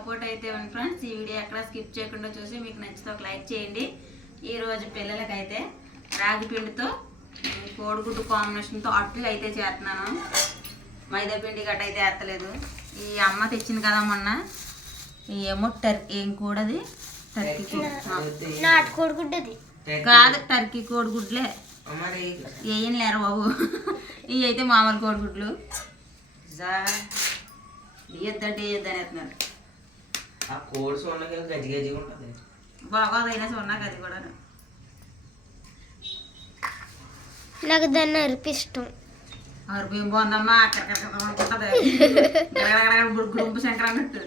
చూడండి ఫ్రెండ్స్ ఈ వీడియో ఎక్కడ స్కిప్ చేయకుండా చూసి మీకు నచ్చితే ఒక లైక్ చేయండి. ఈ రోజు పిల్లలకైతే రాగి పిండితో కోడిగుడ్డు కాంబినేషన్తో అట్లు అయితే చేస్తున్నాను. మైదా పిండి గట్ట అయితే వేస్తలేదు ఈ అమ్మ తెచ్చింది కదా మొన్న. ఈ ఏమో టర్కీ ఏం కూడది టర్కీ కూ- నాటుకోడి గుడ్డది కాదు టర్కీ కోడిగుడ్లే మరి ఏం లేరు బాబు. ఇవి అయితే మామూలు కోడిగుడ్లు. జా ఇయ్యొద్దంటే ఇయ్యొద్దని వేస్తున్నారు ఆ కోడ్స్ ఉన్నది గజ్జి గజ్జిగా ఉంటుంది. బాగోదైనా సున్నాక అది కూడా? నాకు దాన్ని అరిపి ఇష్టం. ఆరు బియ్యం బాగుందమ్మా అక్కడికక్కడ గుడుంపు శంకర అన్నట్టు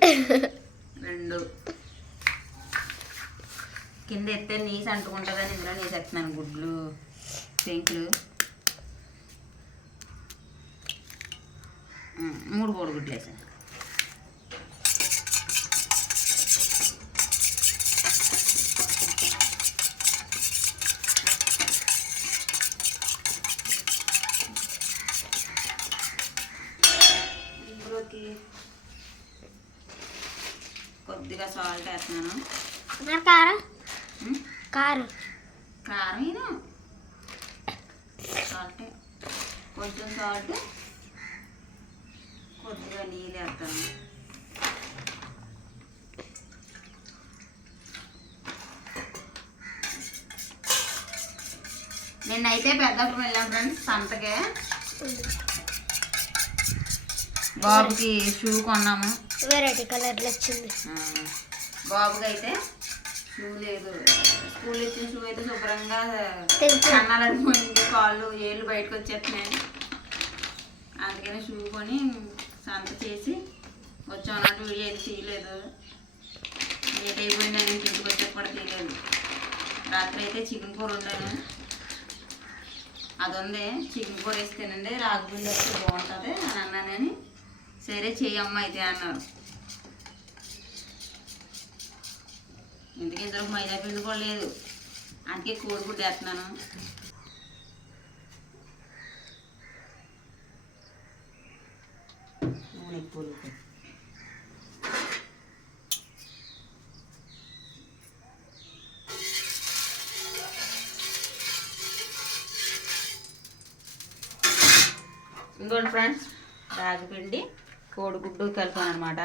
రెండు కింద ఎత్తే నీసి అంటుకుంటుందని ఇందులో నీసి ఎత్తున్నాను గుడ్లు పెంకులు ఉమ్, మూడు కోడి గుడ్లు వేసాను ఇందులోకి కొద్దిగా సాల్ట్ వేస్తున్నాను. కారం? కారం. కారం వేయను సాల్ట్ కొంచెం సాల్ట్ కొద్దిగా నీళ్ళు వేస్తాను. నిన్నైతే పెద్దప్పుడు వెళ్ళాం ఫ్రెండ్స్ సంతకే. బాబుకి షూ కొన్నాము. వెరైటీ కలర్లు వచ్చింది. బాబుకి అయితే షూ లేదు. స్కూల్ ఇచ్చిన షూ అయితే శుభ్రంగా తెలుసు. కన్నాలు అడిపోయింది కాళ్ళు ఏళ్ళు బయటకు వచ్చేస్తున్నాయి. అందుకని షూ కొని సంత చేసి వచ్చాం అన్నట్టు వీడియో అయితే తీయలేదు. లేట్ అయిపోయిందని ఇంటికి వచ్చాక కూడా తీయలేదు. రాత్రి అయితే చికెన్ కూర వండాను అది ఉంది చికెన్ కూర వేస్తేనండి రాగిపిండి వస్తే బాగుంటుంది అని అన్నానని సరే చేయమ్మ అయితే అన్నారు. ఎందుకు ఇందులో మైదా పిండి కూడా లేదు? అందుకే కోడిగుడ్డు వేస్తున్నాను. నూనె ఎక్కువ ఇంకోటి ఫ్రెండ్స్ రాగిపిండి కోడిగుడ్డు కలిపాను అనమాట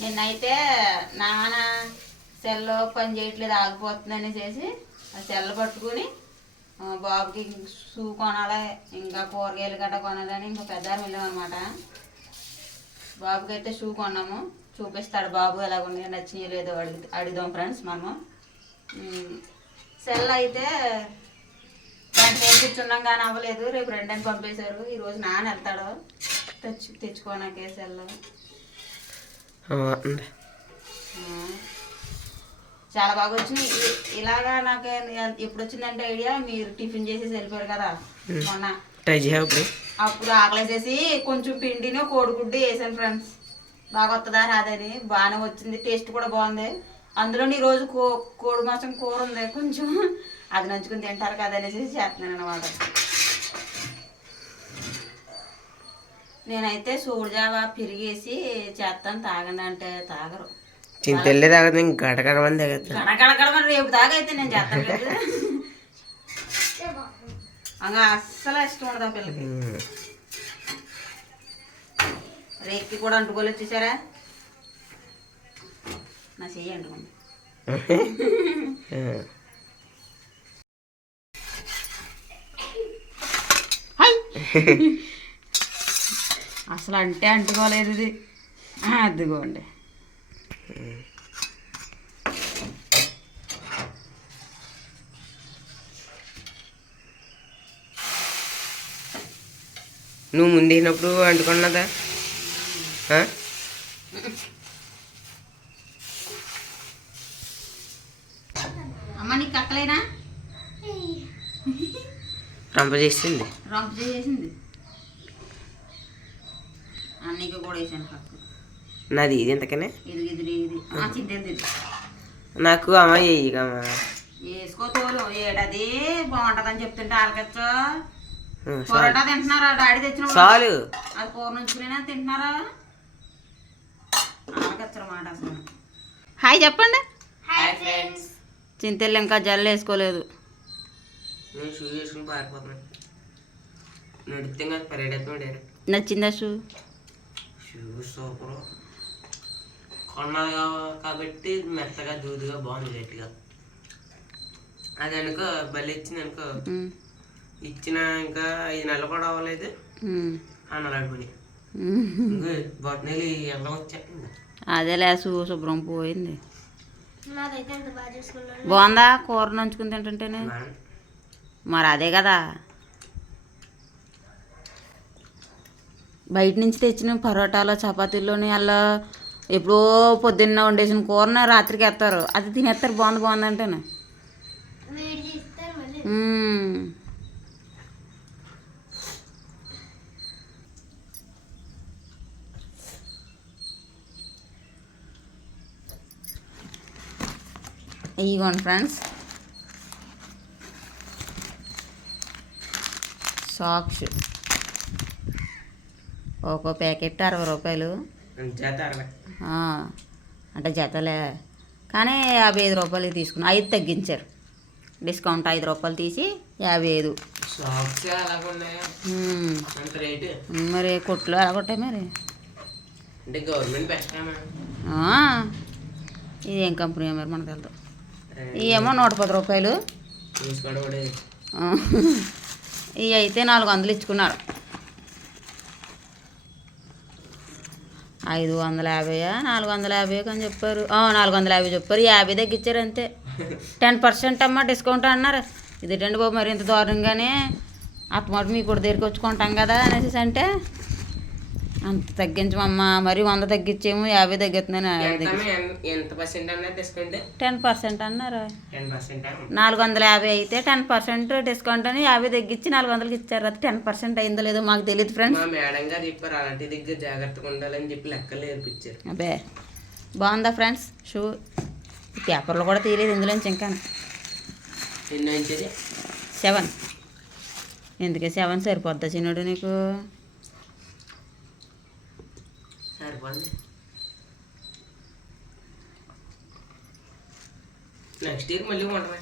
నిన్నైతే నాన్న సెల్లో పని చేయట్లేదు ఆగిపోతుందని చేసి ఆ సెల్ పట్టుకుని బాబుకి షూ కొనాలి ఇంకా కూరగాయలు గట్ట కొనాలని ఇంకా పెద్దారు వెళ్ళాం అనమాట బాబుకి అయితే షూ కొన్నాము. చూపిస్తాడు బాబు ఎలా ఉంది నచ్చినాయో లేదో అడిగి అడుగుదాం ఫ్రెండ్స్ మనము. సెల్ అయితే దాంట్లో కూర్చున్నాం కానీ అవ్వలేదు. రేపు రెండని పంపేశారు. ఈరోజు నాన్న వెళ్తాడు. తెచ్చు తెచ్చుకోనాకే సెల్. చాలా బాగా వచ్చినాయి ఇలాగా నాకు ఎప్పుడు వచ్చిందంటే ఐడియా మీరు టిఫిన్ చేసేసి వెళ్ళిపోయారు కదా మొన్న. ట్రై చేయప్పుడు అప్పుడు ఆకలేసేసి కొంచెం పిండిని కోడిగుడ్డు వేసాను ఫ్రెండ్స్. బాగా వస్తుందా రాదని బాగానే వచ్చింది. టేస్ట్ కూడా బాగుంది. అందులో ఈ రోజు కో కోడి మాసం కూర ఉంది. కొంచెం అది నంచుకుని తింటారు కదా అనేసి చేస్తున్నాను అనమాట నేనైతే సూడిజావా పెరిగేసి చేస్తాను తాగండి అంటే తాగరు. చింతలే తాగదు ఇంక గడగడమని తాగదు గడగడగడ రేపు అయితే నేను చేస్తాను అంగా అస్సలు ఇష్టం ఉండదు ఆ పిల్లకి. రేక్కి కూడా అంటుకోలేదు చూసారా నా చెయ్యి అంటుకుంది. అసలు అంటే అంటుకోలేదు ఇది. అదిగోండి. నువ్వు ముందేసినప్పుడు అంటుకున్నదా? అమ్మ నీకు కక్కలేనా రంప చేసింది. రంపు చేసింది. అన్నీకి కూడా వేసాను పక్క నాది ఇది ఎంతకనే? నాకు అమ్మ వేసుకో తోలు. ఏడది బాగుంటదని చెప్తుంటే ఆలకచ్చా చాలు పొరటా తింటున్నారా? డాడీ తెచ్చిన చాలు అది కూర నుంచుకునే తింటున్నారా? ఆలకచ్చరమాట అసలు. హాయ్ చెప్పండి. Hi friends. చింతలు ఇంకా జల్లు వేసుకోలేదు. నేను షూ వేసుకుని పారిపోతున్నాను నడితే కానీ పరిగెడుతున్నాడు డైరెక్ట్ నచ్చిందా షూ? Shoe super. కొన్నాను కాబట్టి మెత్తగా దూదుగా బాగుంది గట్టిగా. అది అనుకో బలి ఇచ్చింది అనుకో. ఇచ్చిన ఇంకా ఐదు నెలలు కూడా అవ్వలేదు. ఉమ్, అన్నలు అడుగుని బొట్టనేలు ఎండ వచ్చేస్తుంది అదేలే శుభ్రం పోయింది. బాగుందా? కూర నంచుకుని తింటుంటేనే? మరి అదే కదా. బయట నుంచి తెచ్చిన పరోటాలో చపాతీల్లోని అలా ఎప్పుడో పొద్దున్న వండేసిన కూరని రాత్రికి వేస్తారు అది తినేస్తారు బాగుంది బాగుంది అంటేనే. వేడి చేస్తారు మళ్ళీ. మ్మ్. ఇదిగోండి ఫ్రెండ్స్. సాక్స్. ఒక్కో ప్యాకెట్ అరవై రూపాయలు. చేత అరవై. అంటే జతలే. కానీ యాభై ఐదు రూపాయలకి తీసుకున్నాం. ఐదు తగ్గించారు. డిస్కౌంట్ ఐదు రూపాయలు తీసి యాభై ఐదు. మరి కొట్లు ఎలా కొట్టాయి మరి? ఇది ఏం కంపెనీ మరి మనకు వెళ్తాం ఇవేమో నూట పది రూపాయలు. ఇవి అయితే నాలుగు వందలు ఇచ్చుకున్నారు. ఐదు వందల యాభైయా? నాలుగు వందల యాభై అని చెప్పారు. నాలుగు వందల యాభై చెప్పారు. యాభై తగ్గించారు అంతే. టెన్ పర్సెంట్ అమ్మా డిస్కౌంట్ అన్నారు. ఇదేంటండి బాబు మరి ఇంత దారుణంగానే అత్తమాట మీ కూడా దగ్గరికి వచ్చుకుంటాం కదా అనేసి అంటే అంత తగ్గించమమ్మా మరి వంద తగ్గించేమో యాభై తగ్గుతుందని యాభై ఎంత పర్సెంట్ డిస్కౌంట్ టెన్ పర్సెంట్ అన్నారు నాలుగు వందల యాభై అయితే టెన్ పర్సెంట్ డిస్కౌంట్ అని యాభై తగ్గించి నాలుగు వందలకి ఇచ్చారు. అది టెన్ పర్సెంట్ అయిందో లేదో మాకు తెలియదు ఫ్రెండ్స్ మేడం గారు చెప్పారు అలాంటి దగ్గర జాగ్రత్తగా ఉండాలని చెప్పి లెక్కలు నేర్పించారు. అబ్బే బాగుందా ఫ్రెండ్స్ షూ. పేపర్లో కూడా తీయలేదు ఇందులోంచి ఇంకా. సెవెన్. ఎందుకే సెవెన్ సరిపోద్దా చిన్నోడు నీకు? సరిపోయింది నెక్స్ట్ ఇయర్ మళ్ళీ కొంటమే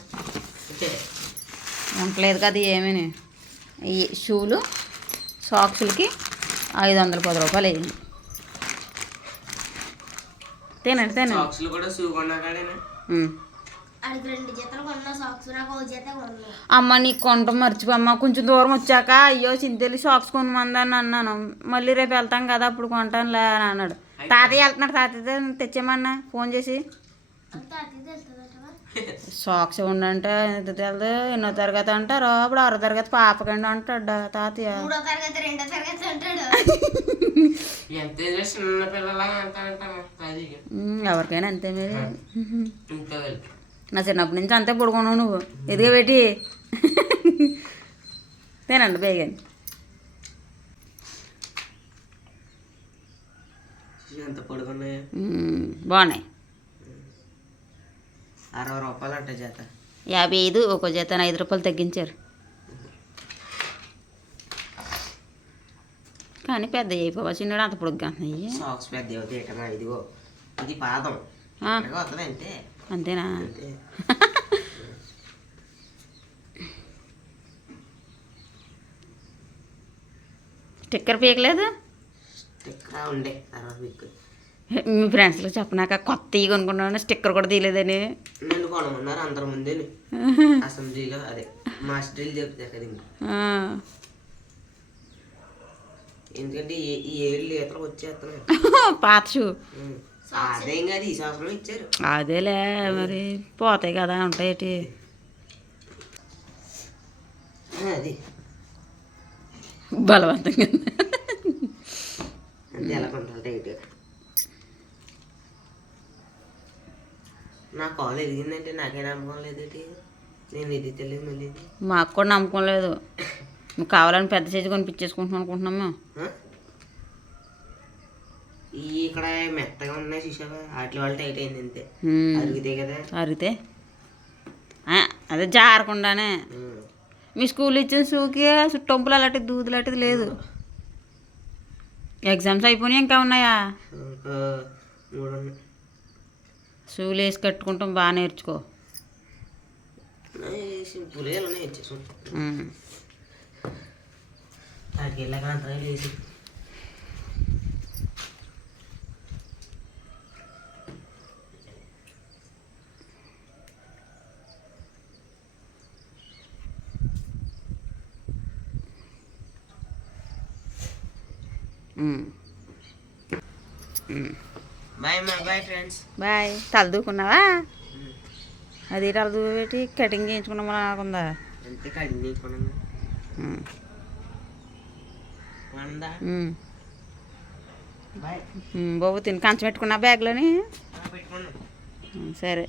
ఉండలేదు కదా ఏమీని. ఈ షూలు సాక్సులకి ఐదు వందల పది రూపాయలు అయ్యింది. తినండి తినండి. సాక్స్లు కూడా షూ కొన్నా కాడేనా? అమ్మ నీకు కొంట మర్చిపోమ్మ కొంచెం దూరం వచ్చాక అయ్యో చింతలు షాక్స్ కొనమందని అన్నాను. మళ్ళీ రేపు వెళ్తాం కదా అప్పుడు కొంటానులే అని అన్నాడు. తాతయ్య వెళ్తున్నాడు తాతయ్య తెచ్చేమన్నా ఫోన్ చేసి. షాక్స్ ఉండంటే ఎంత తెలుదు? ఎన్నో తరగతి అంటారు? అప్పుడు ఆరో తరగతి పాపకండి అంటాడు తాతయ్య. ఎవరికైనా అంతే మీరు. నా చిన్నప్పటి నుంచి అంతే పడుకున్నావు నువ్వు. ఎదిగే పెట్టి తినండి ఉమ్, బాగున్నాయి. అరవై రూపాయలు అంట చేత యాభై ఐదు ఒక జత ఐదు రూపాయలు తగ్గించారు. కానీ పెద్ద అయిపోవా చిన్నడు అంత పొడుగ్గా అంటున్నాయి. సాక్స్ పెద్ద ఇదిగో. ఇది పాదం. అంతే అంతేనా? అంతే స్టిక్కర్ పీకలేదు మీ ఫ్రెండ్స్లో చెప్పనాక కొత్త కొనుక్కున్నాను స్టిక్కర్ కూడా తీయలేదని. నన్ను కొనమన్నారు అందరి ముందే అసెంబ్లీలో అదే మాస్టర్లు చెప్తారు కదా ఎందుకంటే ఏ- ఏళ్ళు ఈతలు వచ్చేస్తున్నాయి. పాత షూ. అదేలే మరి పోతాయి కదా ఉంటాయి అది. బలవంతంగా. నా కాల్ ఎదిగిందంటే నాకే నమ్మకం లేదేటి నేను ఇది తెలియదు మళ్ళీ. మాకు కూడా నమ్మకం లేదు. నువ్వు కావాలని పెద్ద సైజు కొనిపించేసుకుంటున్నాం అనుకుంటున్నాము? ఈ ఇక్కడ మెత్తగా ఉన్నాయి చూసావా? వాటి టైట్ అయింది అంతే. ఉమ్. అరుగుతాయి కదా? అరిగితే అదే జారకుండానే. మీ స్కూల్ ఇచ్చిన షూకి టొంపులు అలాంటిది దూదులు అలాంటిది లేదు. ఎగ్జామ్స్ అయిపోయినాయి ఇంకా ఉన్నాయా? షూలు వేసి కట్టుకుంటాం బాగా నేర్చుకో. వెళ్ళాక అంతగా లేచి బాయ్ మా బాయ్ ఫ్రెండ్స్ బాయ్ తల దూకున్నావా? అది తల దూకు పెట్టి కటింగ్ చేయించుకున్నామని ఉమ్, బాబు తిని. కంచం పెట్టుకున్నా బ్యాగ్లోని? సరే.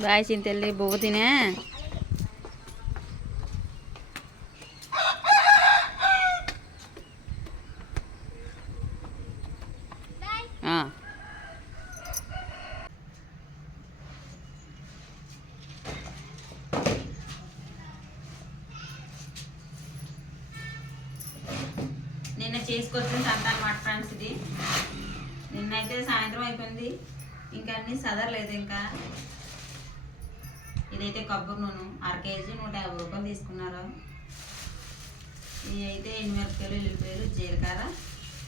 బాయ్ చింతల్లి. బొవ్వ తినే బాయ్ ఆ. నిన్న చేసుకొచ్చిన సంత అనమాట ఫ్రెండ్స్ ఇది నిన్నైతే సాయంత్రం అయిపోయింది. ఇంకా అన్ని సదరలేదు ఇంకా. ఇదైతే కొబ్బరి నూనె. అర కేజీ నూట యాభై రూపాయలు తీసుకున్నారు. ఇవి అయితే ఎనిమిరపకాయలు ఎల్లిపాయలు జీలకర్ర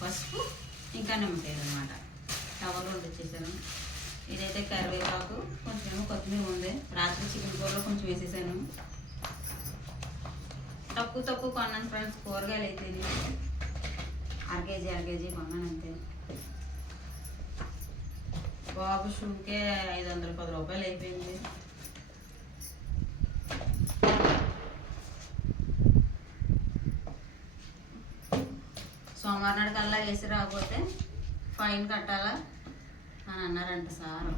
పసుపు ఇంకా నిమ్మకాయలు అనమాట టవర్లో వచ్చేసాను ఇదైతే కరివేపాకు కొంచెం కొత్తిమీర ఉంది. రాత్రి చికెన్ కూరలో కొంచెం వేసేసాను. తక్కువ తక్కువ కొన్నాను ఫ్రెండ్స్ కూరగాయలు అయితే అర కేజీ అర కేజీ కొన్నాను అంతే బాబు షూకే ఐదు వందల పది రూపాయలు అయిపోయింది. సోమవారం నాడు కల్లా వేసి రాకపోతే ఫైన్ కట్టాలా అని అన్నారంట సారు.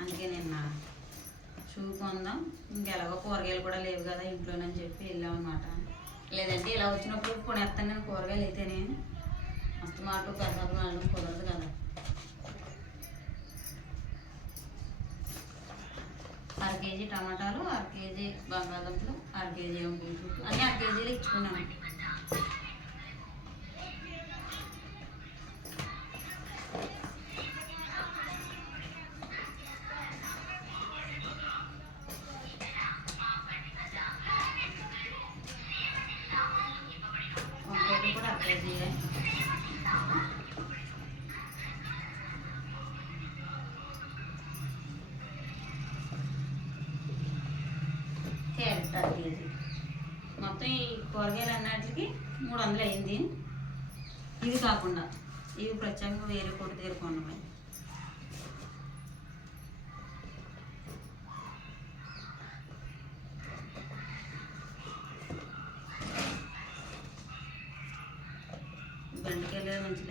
అందుకే నిన్న షూ కొందాం ఇంకెలాగో కూరగాయలు కూడా లేవు కదా ఇంట్లోనని చెప్పి వెళ్ళామన్నమాట. లేదంటే ఇలా వచ్చినప్పుడు కొనేస్తాను నేను కూరగాయలు అయితేనే. మస్తు మాట పెద్ద వెళ్ళడం కుదరదు కదా. అర కేజీ టమాటాలు అర కేజీ బంగాళదుంపలు అర కేజీ వంకాయలు అన్నీ అర కేజీలు ఇచ్చుకున్నాను.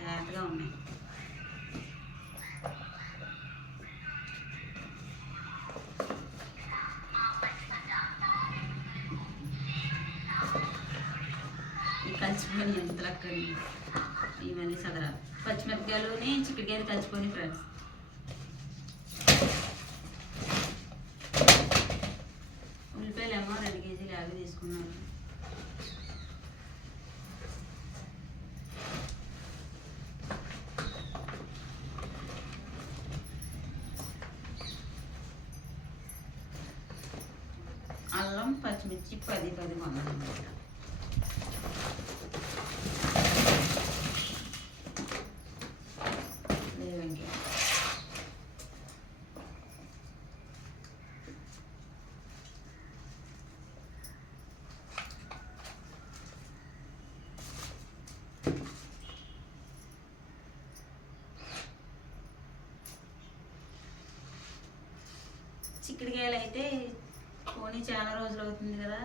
జాగ్రత్తగా ఉన్నాయి ఈ కలిసిపోయి ఎంత లెక్కని ఇవన్నీ సదరాలు పచ్చిమిరపకాయలుని చిక్కుడుకాయలు కలిసిపోయి ఫ్రెండ్స్ ఉల్లిపాయలు ఏమో రెండు కేజీలు యాభై తీసుకున్నారు అల్లం పచ్చిమిర్చి పది పది కొన్నాను లేవండి చిక్కుడుకాయలు అయితే కొని చాలా రోజులు అవుతుంది కదా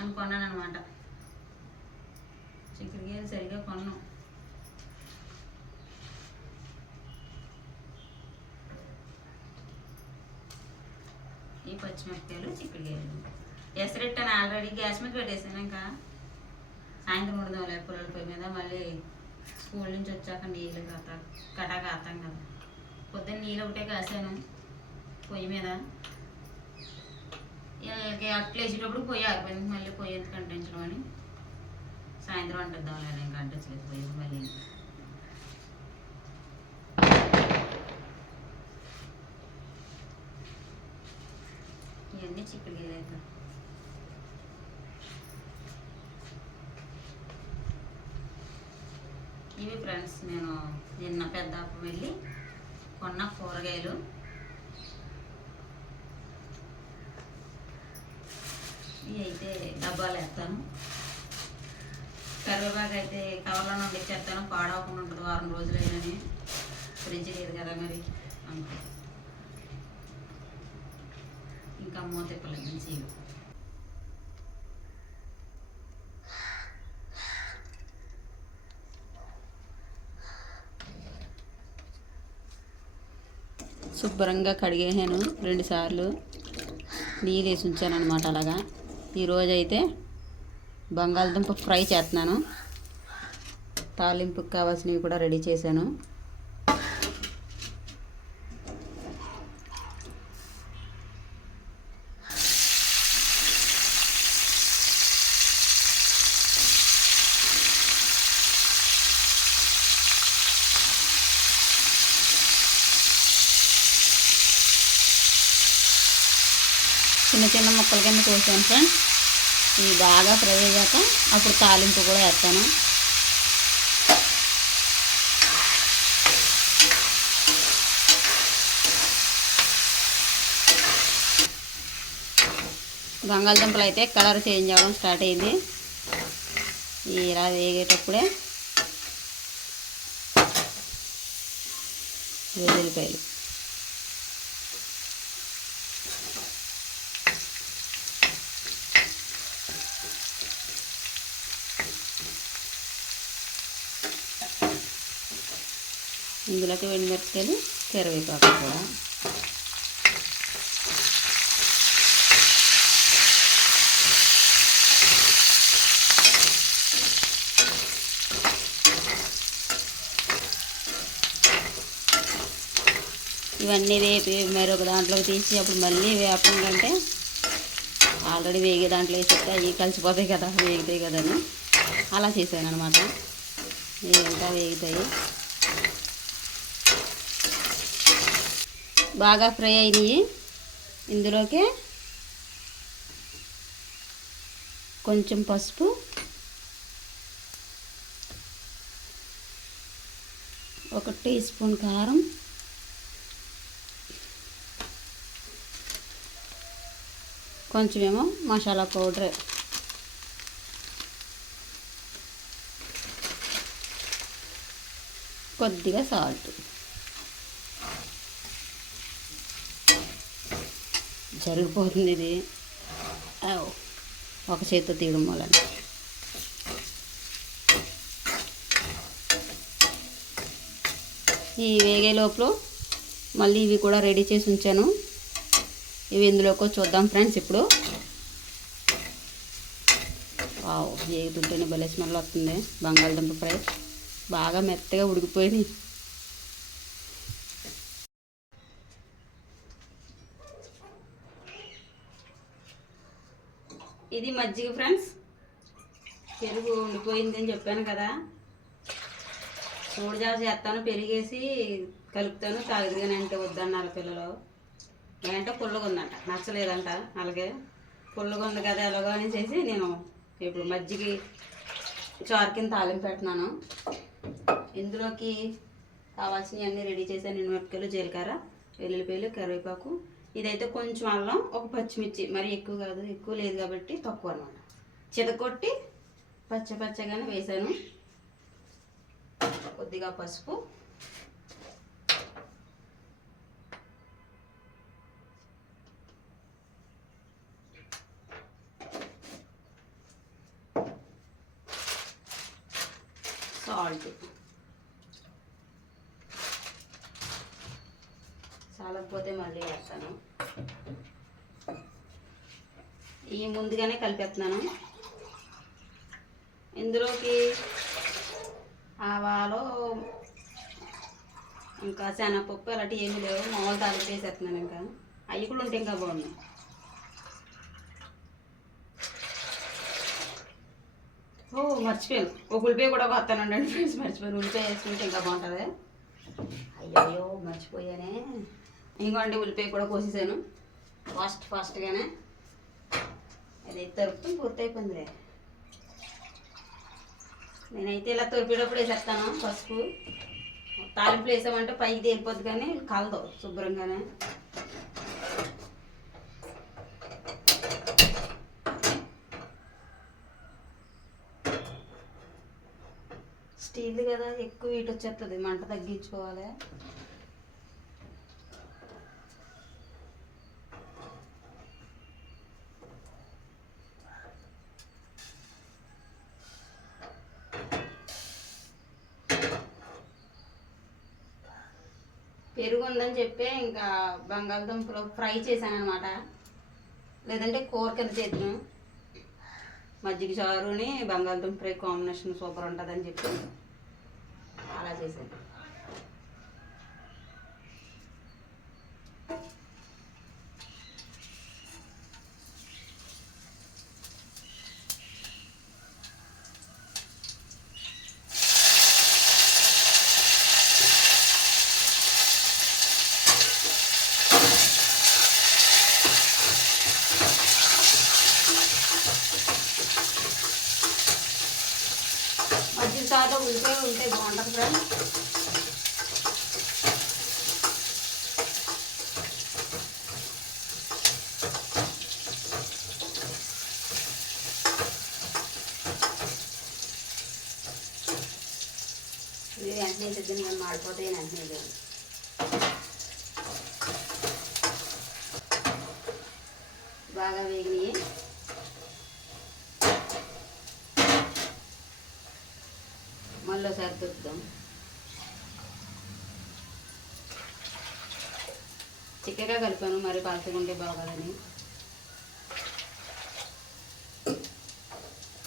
అనుకున్నాను అనమాట చిక్కుడుకాయలు సరిగా కొన్నాం. ఈ పచ్చిమిరపకాయలు చిక్కుడుకాయలు ఎసరెట్టాను ఆల్రెడీ గ్యాస్ మీద పెట్టేసాను ఇంకా. సాయంత్రం ఉండదాం లేదు పిల్లల పొయ్యి మీద. మళ్ళీ స్కూల్ నుంచి వచ్చాక నీళ్ళు కాత కటా కాతాం కదా. పొద్దున్న నీళ్ళు ఒకటే కాసాను పొయ్యి మీద. అట్లు వేసేటప్పుడు పొయ్యి ఆగిపోయింది. మళ్ళీ పొయ్యి ఎందుకు అంటించడం అని. సాయంత్రం అంటిద్దాం లేదు ఇంకా అంటించలేదు. పొయ్యి మళ్ళీ ఇవన్నీ చిక్కుడు అయితే ఇవి ఫ్రెండ్స్ నేను నిన్న పెద్దప్ప వెళ్ళి కొన్న కూరగాయలు. ఇవి అయితే డబ్బాలు వేస్తాను. కరివేపాకు అయితే కవర్లో నుండి ఇచ్చేస్తాను పాడవకుండా ఉంటుంది. వారం రోజులైనని. ఫ్రిడ్జ్ లేదు కదా మరి. అంతే. ఇంకా మూతెప్పల నుంచి శుభ్రంగా కడిగేసాను. రెండుసార్లు నీళ్ళు వేసి ఉంచాను అనమాట అలాగా. ఈరోజు అయితే బంగాళదుంప ఫ్రై చేస్తున్నాను తాలింపుకి కావాల్సినవి కూడా రెడీ చేశాను. చిన్న చిన్న ముక్కల కింద కోసాను ఫ్రెండ్స్. బాగా ఫ్రై అయ్యాక అప్పుడు తాలింపు కూడా వేస్తాను. బంగాళదుంపలు అయితే కలర్ చేంజ్ అవ్వడం స్టార్ట్ అయింది. ఇలా వేగేటప్పుడే వెల్లుల్లిపాయలు. ఇందులోకి వెండిమిరపకాయలు కరివేపాకు కూడా. ఇవన్నీ వేపి మరొక దాంట్లోకి తీసి అప్పుడు మళ్ళీ వేపం కంటే ఆల్రెడీ వేగే దాంట్లో వేసేస్తే అవి కలిసిపోతాయి కదా వేగుతాయి కదని అలా చేశాను అనమాట ఇవంతా వేగుతాయి. బాగా ఫ్రై అయినాయి. ఇందులోకి కొంచెం పసుపు. ఒక టీ స్పూన్ కారం. కొంచెమేమో మసాలా పౌడర్. కొద్దిగా సాల్ట్. జరిగిపోతుంది ఇది ఒక చేతితో తీయడం వలన ఈ వేగే లోపల మళ్ళీ ఇవి కూడా రెడీ చేసి ఉంచాను. ఇవి ఇందులోకి చూద్దాం ఫ్రెండ్స్ ఇప్పుడు. వావ్ వేగుతుంటేనే భలే స్మెల్ వస్తుంది. బంగాళదుంప ఫ్రై. బాగా మెత్తగా ఉడికిపోయినాయి. మజ్జిగ ఫ్రెండ్స్. పెరుగు ఉండిపోయింది అని చెప్పాను కదా. చూడజావ చేస్తాను పెరిగేసి కలుపుతాను తాగుదుగానే అంటే వద్దన్నారు పిల్లలు. ఏంటంటే పుల్లగా ఉందంట నచ్చలేదంట అలాగే. పుల్లగా ఉంది కదా ఎలాగో అని చేసి నేను ఇప్పుడు మజ్జిగ చారు కింద తాలింపు పెట్టినాను ఇందులోకి కావాల్సినవి అన్నీ రెడీ చేశాను. నేను మిరపకాయలు జీలకర్ర వెల్లుల్లిపాయలు కరివేపాకు ఇదైతే కొంచెం అల్లం ఒక పచ్చిమిర్చి. మరి ఎక్కువ కాదు ఎక్కువ లేదు కాబట్టి తక్కువ అనమాట చితకొట్టి పచ్చ పచ్చగానే వేసాను. కొద్దిగా పసుపు సాల్ట్ చాలకపోతే మళ్ళీ వేస్తాను ఈ ముందుగానే కలిపేస్తున్నాను. ఇందులోకి ఆవాలు ఇంకా శనగపప్పు అలాంటివి ఏమీ లేవు. మామూలు తాలింపు వేసేస్తున్నాను ఇంకా. అవి కూడా ఉంటే ఇంకా బాగున్నాయి ఓ మర్చిపోయాను. ఒక ఉల్లిపాయ కూడా వస్తానండి ఫ్రెండ్స్. మర్చిపోయాను. ఉల్లిపాయ వేసుకుంటే ఇంకా బాగుంటుంది. అయ్యో మర్చిపోయానే. ఇంకోండి ఉల్లిపాయ కూడా కోసేసాను. ఫాస్ట్ ఫాస్ట్గానే. అది తరుపుతూ పూర్తయిపోయిందిలే. నేనైతే ఇలా తొరిపేటప్పుడు వేసేస్తాను పసుపు. తాలింపు వేసామంటే పైకి తేలిపోద్ది కానీ కలదు శుభ్రంగానే. స్టీల్ కదా ఎక్కువ హీట్ వచ్చేస్తుంది మంట తగ్గించుకోవాలి. అని చెప్పి ఇంకా బంగాళదుంపలు ఫ్రై చేశాను అనమాట లేదంటే కూర కింద చేద్దాం. మజ్జిగ చారుని బంగాళదుంప ఫ్రై కాంబినేషన్ సూపర్ ఉంటుందని చెప్పి అలా చేశాను మజ్జిగ చారులో ఉల్లిపాయ ఉంటే బాగుంటుంది ఫ్రెండ్ ఇది వెంటనే సిద్ధం కానీ మాడిపోతే వెంటనే లేదు బాగా వేగినాయి మళ్ళీ ఒకసారి తిప్పుదాం చిక్కగా కలిపాను మరి పలచగుంటే బాగోదని.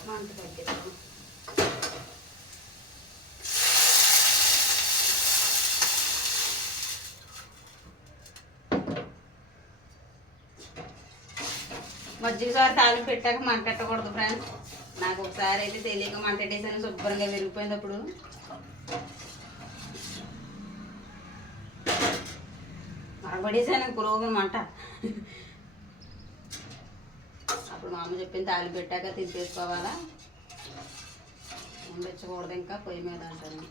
మంట పెట్టేస్తాం మజ్జిగ సారి తాలింపు పెట్టాక మంట పెట్టకూడదు ఫ్రెండ్స్. నాకు ఒకసారి అయితే తెలియక మంట పెట్టేసాను శుభ్రంగా విరిగిపోయింది అప్పుడు. మరబడేసాను పురోగం మంట అప్పుడు మా అమ్మ చెప్పింది తాలింపు పెట్టాక తిప్పేసుకోవాలా ఉండొచ్చకూడదు ఇంకా పొయ్యి మీద అంటాను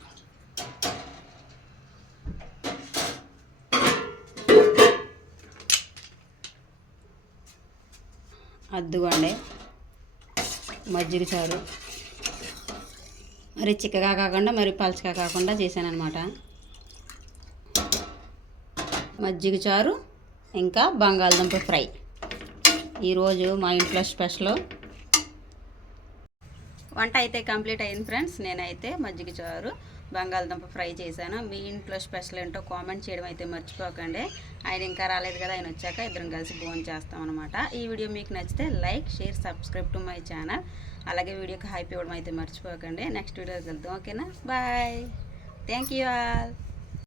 అద్దుకోండి మజ్జిగ చారు. మరి చిక్కగా కాకుండా మరి పలచగా కాకుండా చేశాను అనమాట మజ్జిగ చారు ఇంకా బంగాళదుంప ఫ్రై. ఈరోజు మా ఇంట్లో స్పెషల్. వంట అయితే కంప్లీట్ అయింది ఫ్రెండ్స్. నేనైతే మజ్జిగ చారు బంగాళదుంప ఫ్రై చేశాను. మీ ఇంట్లో స్పెషల్ ఏంటో కామెంట్ చేయడం అయితే మర్చిపోకండి. ఆయన ఇంకా రాలేదు కదా ఆయన వచ్చాక ఇద్దరం కలిసి భోజనం చేస్తాం అనమాట ఈ వీడియో మీకు నచ్చితే like share subscribe to my channel. అలాగే వీడియోకి హైప్ ఇవ్వడం అయితే మర్చిపోకండి. నెక్స్ట్ వీడియోకి వెళ్తాం ఓకేనా? బాయ్. Thank you all.